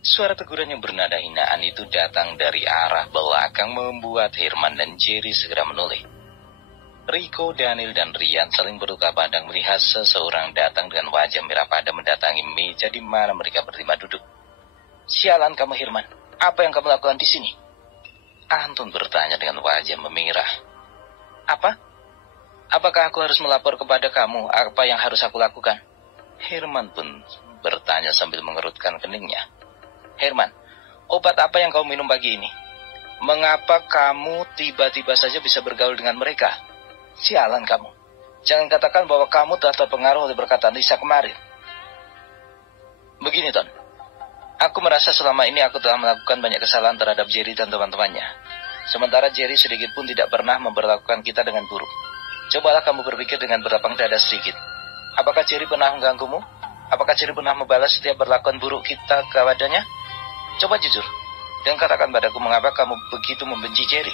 Suara teguran yang bernada hinaan itu datang dari arah belakang membuat Herman dan Jerry segera menoleh. Rico, Daniel, dan Rian saling bertukar pandang melihat seseorang datang dengan wajah merah pada mendatangi meja di mana mereka berlima duduk. "Sialan kamu, Herman. Apa yang kamu lakukan di sini?" Anton bertanya dengan wajah memerah. "Apa? Apakah aku harus melapor kepada kamu apa yang harus aku lakukan?" Herman pun bertanya sambil mengerutkan keningnya. "Herman, obat apa yang kau minum pagi ini? Mengapa kamu tiba-tiba saja bisa bergaul dengan mereka? Sialan kamu. Jangan katakan bahwa kamu telah terpengaruh oleh perkataan Lisa kemarin." "Begini, Ton. Aku merasa selama ini aku telah melakukan banyak kesalahan terhadap Jerry dan teman-temannya. Sementara Jerry sedikit pun tidak pernah memperlakukan kita dengan buruk. Cobalah kamu berpikir dengan berlapang dada sedikit. Apakah Jerry pernah mengganggumu? Apakah Jerry pernah membalas setiap perlakuan buruk kita kepadanya? Coba jujur, dan katakan padaku mengapa kamu begitu membenci Jerry."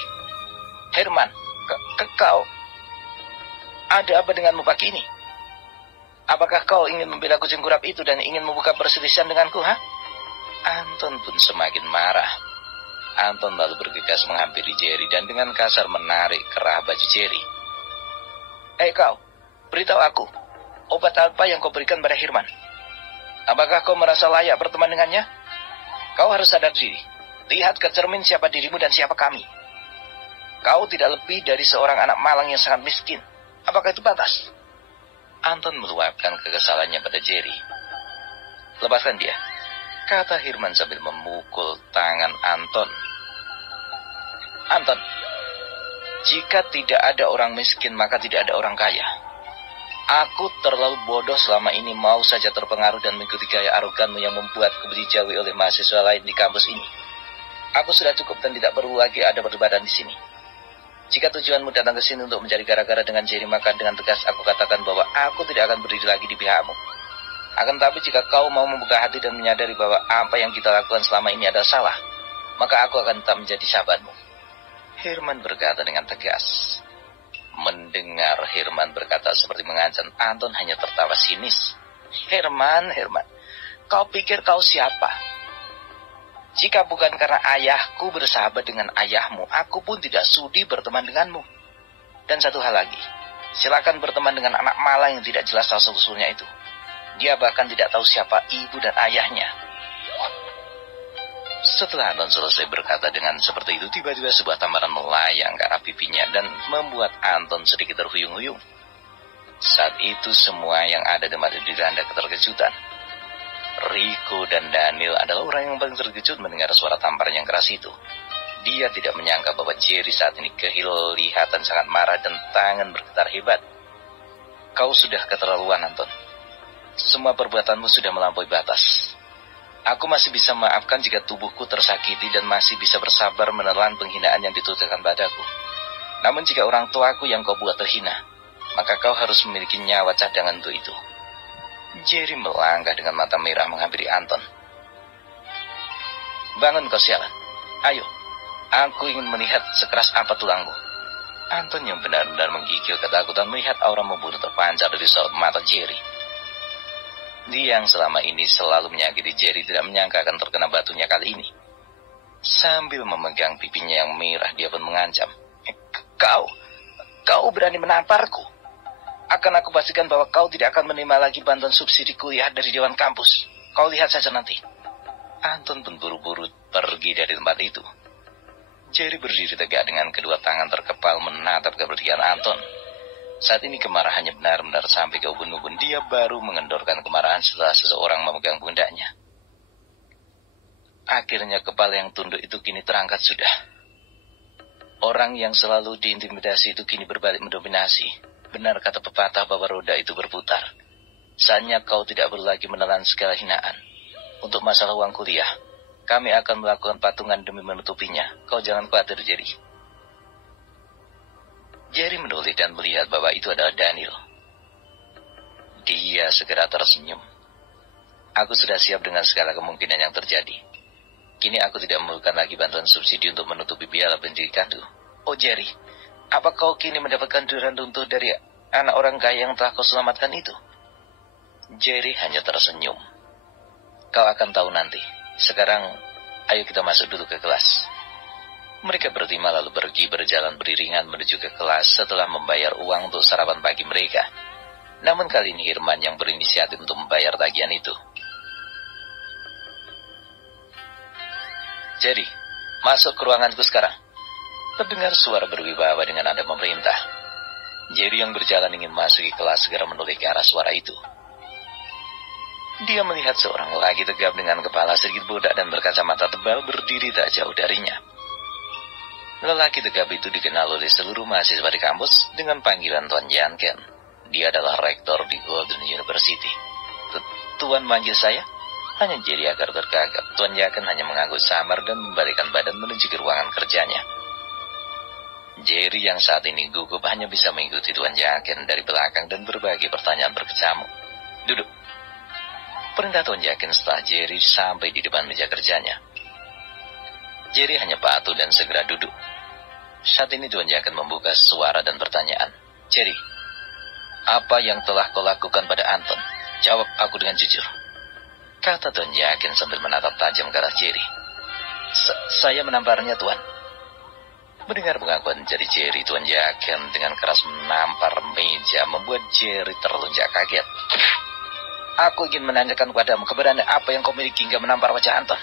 "Herman, kau... Ada apa denganmu pagi ini? Apakah kau ingin membela kucing kurap itu dan ingin membuka perselisihan denganku, ha?" Anton pun semakin marah. Anton lalu bergegas menghampiri Jerry dan dengan kasar menarik kerah baju Jerry. Kau, beritahu aku, obat apa yang kau berikan pada Herman? Apakah kau merasa layak berteman dengannya? Kau harus sadar diri. Lihat ke cermin siapa dirimu dan siapa kami. Kau tidak lebih dari seorang anak malang yang sangat miskin. Apakah itu batas?" Anton meluapkan kekesalannya pada Jerry. "Lepaskan dia," kata Herman sambil memukul tangan Anton. "Anton, jika tidak ada orang miskin maka tidak ada orang kaya. Aku terlalu bodoh selama ini mau saja terpengaruh dan mengikuti gaya aroganmu yang membuatku dijauhi oleh mahasiswa lain di kampus ini. Aku sudah cukup dan tidak perlu lagi ada perdebatan di sini. Jika tujuanmu datang ke sini untuk mencari gara-gara dengan Jerry, maka dengan tegas aku katakan bahwa aku tidak akan berdiri lagi di pihakmu. Akan tetapi jika kau mau membuka hati dan menyadari bahwa apa yang kita lakukan selama ini adalah salah, maka aku akan tetap menjadi sahabatmu." Herman berkata dengan tegas. Mendengar Herman berkata seperti mengancam, Anton hanya tertawa sinis. Herman, kau pikir kau siapa? Jika bukan karena ayahku bersahabat dengan ayahmu, aku pun tidak sudi berteman denganmu. Dan satu hal lagi, silakan berteman dengan anak malang yang tidak jelas asal-usulnya itu. Dia bahkan tidak tahu siapa ibu dan ayahnya. Setelah Anton selesai berkata dengan seperti itu, tiba-tiba sebuah tamparan melayang ke arah pipinya dan membuat Anton sedikit terhuyung-huyung. Saat itu semua yang ada di tempat itu dilanda keterkejutan. Rico dan Daniel adalah orang yang paling terkejut mendengar suara tamparan yang keras itu. Dia tidak menyangka bahwa Jerry saat ini kelihatan sangat marah dan tangan bergetar hebat. "Kau sudah keterlaluan, Anton. Semua perbuatanmu sudah melampaui batas. Aku masih bisa memaafkan jika tubuhku tersakiti dan masih bisa bersabar menelan penghinaan yang ditujukan padaku. Namun jika orang tuaku yang kau buat terhina, maka kau harus memiliki nyawa cadangan untuk itu." Jerry melangkah dengan mata merah menghampiri Anton. "Bangun kau sialan. Ayo, aku ingin melihat sekeras apa tulangmu." Anton yang benar-benar menggigil ketakutan melihat aura membunuh terpancar dari sorot mata Jerry. Dia yang selama ini selalu menyakiti Jerry tidak menyangka akan terkena batunya kali ini. Sambil memegang pipinya yang merah, dia pun mengancam. Kau berani menamparku? Akan aku pastikan bahwa kau tidak akan menerima lagi bantuan subsidi kuliah dari Dewan Kampus. Kau lihat saja nanti." Anton pun buru-buru pergi dari tempat itu. Jerry berdiri tegak dengan kedua tangan terkepal menatap kepergian Anton. Saat ini kemarahannya benar-benar sampai ke ubun-ubun. Dia baru mengendorkan kemarahan setelah seseorang memegang pundaknya. Akhirnya kepala yang tunduk itu kini terangkat sudah. Orang yang selalu diintimidasi itu kini berbalik mendominasi. Benar kata pepatah bahwa roda itu berputar. Saatnya kau tidak perlu lagi menelan segala hinaan. Untuk masalah uang kuliah, kami akan melakukan patungan demi menutupinya. Kau jangan khawatir, Jerry. Jerry menoleh dan melihat bahwa itu adalah Daniel. Dia segera tersenyum. "Aku sudah siap dengan segala kemungkinan yang terjadi. Kini aku tidak memerlukan lagi bantuan subsidi untuk menutupi biaya pendidikanku. Oh Jerry, apa kau kini mendapatkan durian runtuh dari anak orang kaya yang telah kau selamatkan itu?" Jerry hanya tersenyum. "Kau akan tahu nanti. Sekarang, ayo kita masuk dulu ke kelas. Mereka berlima lalu pergi berjalan beriringan menuju ke kelas setelah membayar uang untuk sarapan pagi mereka. Namun kali ini Herman yang berinisiatif untuk membayar tagihan itu. Jerry, masuk ke ruanganku sekarang. Terdengar suara berwibawa dengan nada memerintah. Jerry yang berjalan ingin masuk ke kelas segera menoleh ke arah suara itu. Dia melihat seorang lelaki tegap dengan kepala sedikit bodak dan berkacamata tebal berdiri tak jauh darinya. Lelaki tegap itu dikenal oleh seluruh mahasiswa di kampus dengan panggilan Tuan Janken. Dia adalah rektor di Golden University. Tuan manggil saya? Hanya Jerry agar tergagap. Tuan Janken hanya mengangguk samar dan membalikkan badan menuju ke ruangan kerjanya. Jerry yang saat ini gugup hanya bisa mengikuti Tuan Janken dari belakang dan berbagi pertanyaan berkecamuk. Duduk. Perintah Tuan Janken setelah Jerry sampai di depan meja kerjanya. Jerry hanya patuh dan segera duduk. Saat ini Tuan Janken membuka suara dan pertanyaan. Jerry, apa yang telah kau lakukan pada Anton? Jawab aku dengan jujur. Kata Tuan Janken sambil menatap tajam ke arah Jerry. Saya menamparnya, Tuan. Mendengar pengakuan dari Jerry, Tuan Janken dengan keras menampar meja membuat Jerry terlunjak kaget. Aku ingin menanyakan kepadamu kebenaran apa yang kau miliki hingga menampar wajah Anton.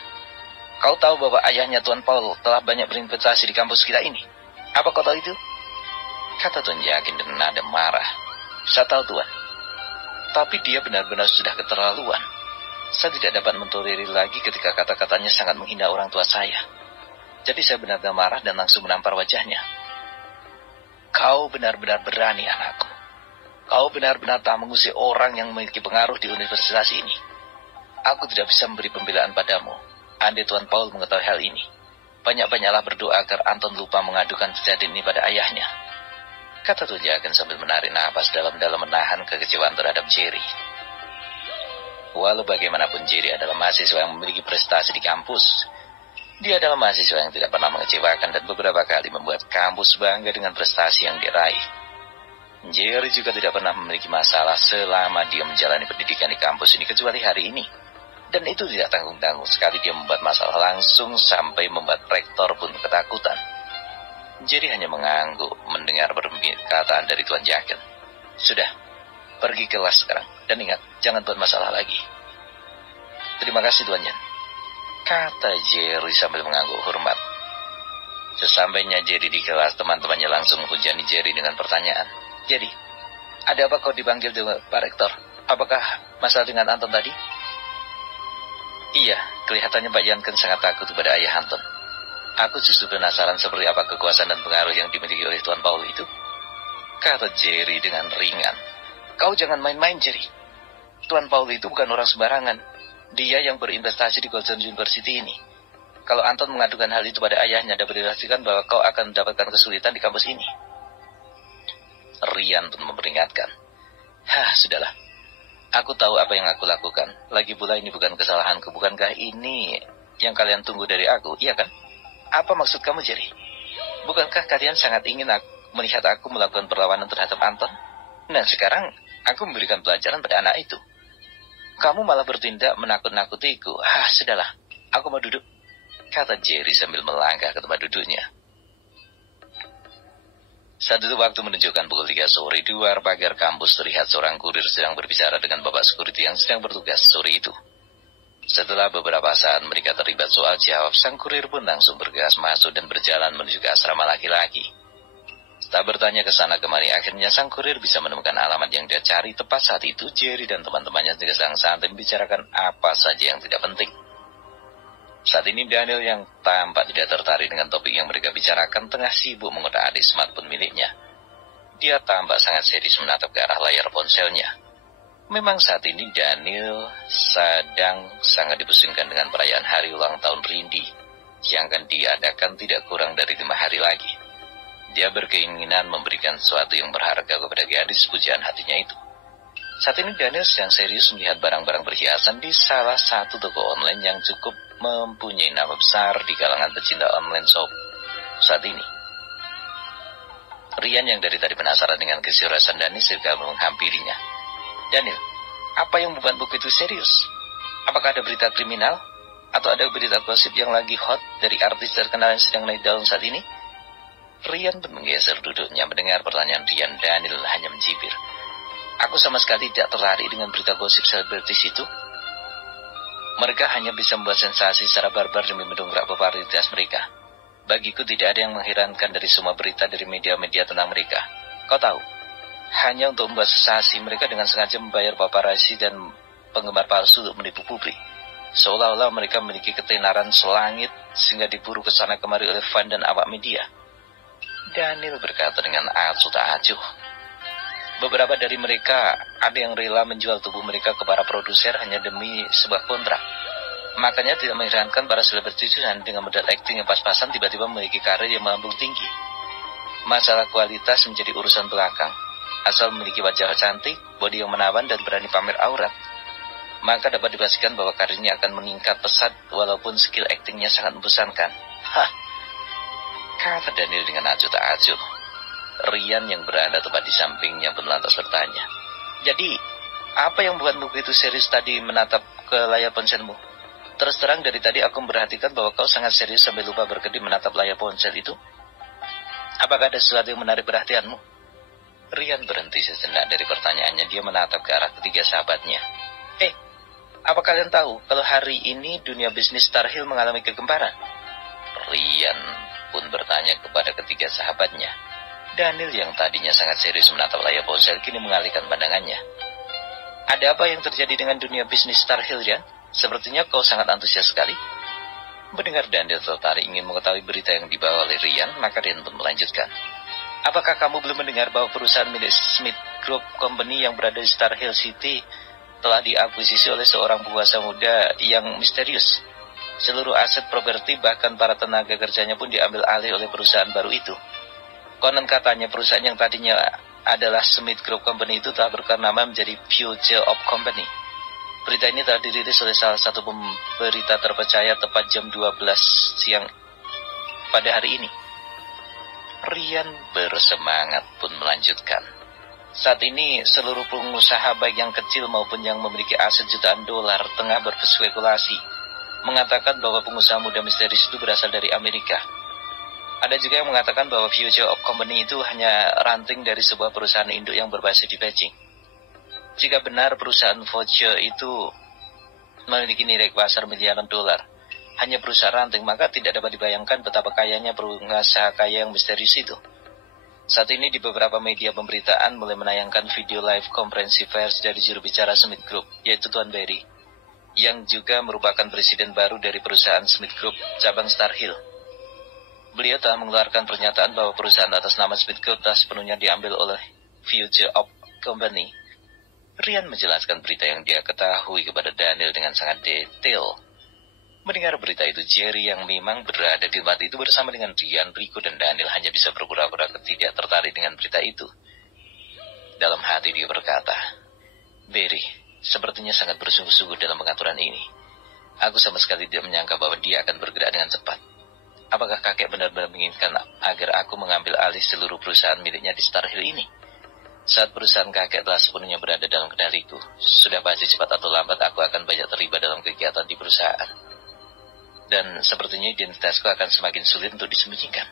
Kau tahu bahwa ayahnya Tuan Paul telah banyak berinvestasi di kampus kita ini. Apa kau tahu itu? Kata Tuan Janken dengan nada marah. Saya tahu, Tuan. Tapi dia benar-benar sudah keterlaluan. Saya tidak dapat mentolerir lagi ketika kata-katanya sangat menghina orang tua saya. Jadi saya benar-benar marah dan langsung menampar wajahnya. Kau benar-benar berani, anakku. Kau benar-benar tak mengusir orang yang memiliki pengaruh di universitas ini. Aku tidak bisa memberi pembelaan padamu. Andai Tuan Paul mengetahui hal ini, banyak-banyaklah berdoa agar Anton lupa mengadukan kejadian ini pada ayahnya. Kata Tuan Janken sambil menarik napas dalam-dalam menahan kekecewaan terhadap Jerry. Walau bagaimanapun Jerry adalah mahasiswa yang memiliki prestasi di kampus. Dia adalah mahasiswa yang tidak pernah mengecewakan dan beberapa kali membuat kampus bangga dengan prestasi yang diraih. Jerry juga tidak pernah memiliki masalah selama dia menjalani pendidikan di kampus ini kecuali hari ini. Dan itu tidak tanggung-tanggung sekali dia membuat masalah langsung sampai membuat rektor pun ketakutan. Jerry hanya mengangguk mendengar perkataan dari Tuan Janken. Sudah, pergi ke kelas sekarang. Dan ingat, jangan buat masalah lagi. Terima kasih Tuan Jan, kata Jerry sambil mengangguk hormat. Sesampainya Jerry di kelas, teman-temannya langsung menghujani Jerry dengan pertanyaan. Jadi, ada apa kau dipanggil dengan Pak Rektor? Apakah masalah dengan Anton tadi? Iya, kelihatannya Pak Janken sangat takut kepada ayah Anton. Aku justru penasaran seperti apa kekuasaan dan pengaruh yang dimiliki oleh Tuan Paul itu. Kata Jerry dengan ringan. Kau jangan main-main, Jerry. Tuan Paul itu bukan orang sembarangan. Dia yang berinvestasi di Golden University ini. Kalau Anton mengadukan hal itu pada ayahnya, dapat dipastikan bahwa kau akan mendapatkan kesulitan di kampus ini. Rian pun memperingatkan. Sudahlah. Aku tahu apa yang aku lakukan. Lagi pula ini bukan kesalahanku. Bukankah ini yang kalian tunggu dari aku, iya kan? Apa maksud kamu, Jerry? Bukankah kalian sangat ingin melihat aku melakukan perlawanan terhadap Anton? Nah, sekarang aku memberikan pelajaran pada anak itu. Kamu malah bertindak menakut-nakutiku. Sudahlah. Aku mau duduk, kata Jerry sambil melangkah ke tempat duduknya. Saat itu waktu menunjukkan pukul 3 sore, di luar pagar kampus terlihat seorang kurir sedang berbicara dengan bapak security yang sedang bertugas sore itu. Setelah beberapa saat mereka terlibat soal jawab, sang kurir pun langsung bergegas masuk dan berjalan menuju ke asrama laki-laki. Setelah bertanya ke sana kemari, akhirnya sang kurir bisa menemukan alamat yang dia cari. Tepat saat itu, Jerry dan teman-temannya sedang santai membicarakan apa saja yang tidak penting. Saat ini Daniel yang tampak tidak tertarik dengan topik yang mereka bicarakan tengah sibuk mengotak-atik smartphone miliknya. Dia tampak sangat serius menatap ke arah layar ponselnya. Memang saat ini Daniel sedang sangat dipusingkan dengan perayaan hari ulang tahun Rindy yang akan diadakan tidak kurang dari 5 hari lagi. Dia berkeinginan memberikan sesuatu yang berharga kepada gadis pujaan hatinya itu. Saat ini Daniel sedang serius melihat barang-barang perhiasan di salah satu toko online yang cukup mempunyai nama besar di kalangan pecinta online shop saat ini. Rian yang dari tadi penasaran dengan keseriusan Daniel segera menghampirinya. Daniel, apa yang membuat buku itu serius? Apakah ada berita kriminal? Atau ada berita gosip yang lagi hot dari artis terkenal yang sedang naik daun saat ini? Rian pun menggeser duduknya mendengar pertanyaan Rian. Daniel hanya mencibir. Aku sama sekali tidak tertarik dengan berita gosip selebritis itu. Mereka hanya bisa membuat sensasi secara barbar demi mendongkrak popularitas mereka. Bagiku tidak ada yang mengherankan dari semua berita dari media-media tentang mereka. Kau tahu, hanya untuk membuat sensasi mereka dengan sengaja membayar paparazzi dan penggemar palsu untuk menipu publik. Seolah-olah mereka memiliki ketenaran selangit sehingga diburu ke sana kemari oleh fan dan awak media. Daniel berkata dengan acuh tak acuh. Beberapa dari mereka ada yang rela menjual tubuh mereka ke para produser hanya demi sebuah kontrak. Makanya tidak mengherankan para selebritis dengan modal akting yang pas-pasan tiba-tiba memiliki karir yang melambung tinggi. Masalah kualitas menjadi urusan belakang. Asal memiliki wajah cantik, bodi yang menawan dan berani pamer aurat, maka dapat dipastikan bahwa karirnya akan meningkat pesat walaupun skill aktingnya sangat membosankan. Hah, kata Daniel dengan acuh tak acuh. Rian yang berada tepat di sampingnya pun lantas bertanya, jadi, apa yang membuatmu begitu serius tadi menatap ke layar ponselmu? Terus terang dari tadi aku memperhatikan bahwa kau sangat serius sampai lupa berkedip menatap layar ponsel itu. Apakah ada sesuatu yang menarik perhatianmu? Rian berhenti sejenak dari pertanyaannya. Dia menatap ke arah ketiga sahabatnya. Apa kalian tahu kalau hari ini dunia bisnis Star Hill mengalami kegemparan? Rian pun bertanya kepada ketiga sahabatnya. Daniel yang tadinya sangat serius menatap layar ponsel kini mengalihkan pandangannya. Ada apa yang terjadi dengan dunia bisnis Star Hill, Rian? Sepertinya kau sangat antusias sekali. Mendengar Daniel tertarik ingin mengetahui berita yang dibawa oleh Rian, maka Rian pun melanjutkan. Apakah kamu belum mendengar bahwa perusahaan milik Smith Group Company yang berada di Star Hill City telah diakuisisi oleh seorang penguasa muda yang misterius? Seluruh aset properti bahkan para tenaga kerjanya pun diambil alih oleh perusahaan baru itu. Konon katanya perusahaan yang tadinya adalah Smith Group Company itu telah berubah nama menjadi Future of Company. Berita ini telah dirilis oleh salah satu pemberita terpercaya tepat jam 12 siang pada hari ini. Rian bersemangat pun melanjutkan. Saat ini seluruh pengusaha baik yang kecil maupun yang memiliki aset jutaan dolar tengah berspekulasi, mengatakan bahwa pengusaha muda misterius itu berasal dari Amerika. Ada juga yang mengatakan bahwa Future of Company itu hanya ranting dari sebuah perusahaan induk yang berbasis di Beijing. Jika benar perusahaan Future itu memiliki nilai pasar miliaran dolar, hanya perusahaan ranting, maka tidak dapat dibayangkan betapa kayanya pengusaha kaya yang misterius itu. Saat ini di beberapa media pemberitaan mulai menayangkan video live konferensi pers dari juru bicara Smith Group, yaitu Tuan Berry, yang juga merupakan presiden baru dari perusahaan Smith Group cabang Star Hill. Beliau telah mengeluarkan pernyataan bahwa perusahaan atas nama Smith Group telah sepenuhnya diambil oleh Future of Company. Rian menjelaskan berita yang dia ketahui kepada Daniel dengan sangat detail. Mendengar berita itu, Jerry yang memang berada di tempat itu bersama dengan Rian, Rico, dan Daniel hanya bisa berpura-pura tidak tertarik dengan berita itu. Dalam hati dia berkata, Berry sepertinya sangat bersungguh-sungguh dalam pengaturan ini. Aku sama sekali tidak menyangka bahwa dia akan bergerak dengan cepat. Apakah kakek benar-benar menginginkan agar aku mengambil alih seluruh perusahaan miliknya di Star Hill ini? Saat perusahaan kakek telah sepenuhnya berada dalam kendaliku, sudah pasti cepat atau lambat aku akan banyak terlibat dalam kegiatan di perusahaan. Dan sepertinya identitasku akan semakin sulit untuk disembunyikan.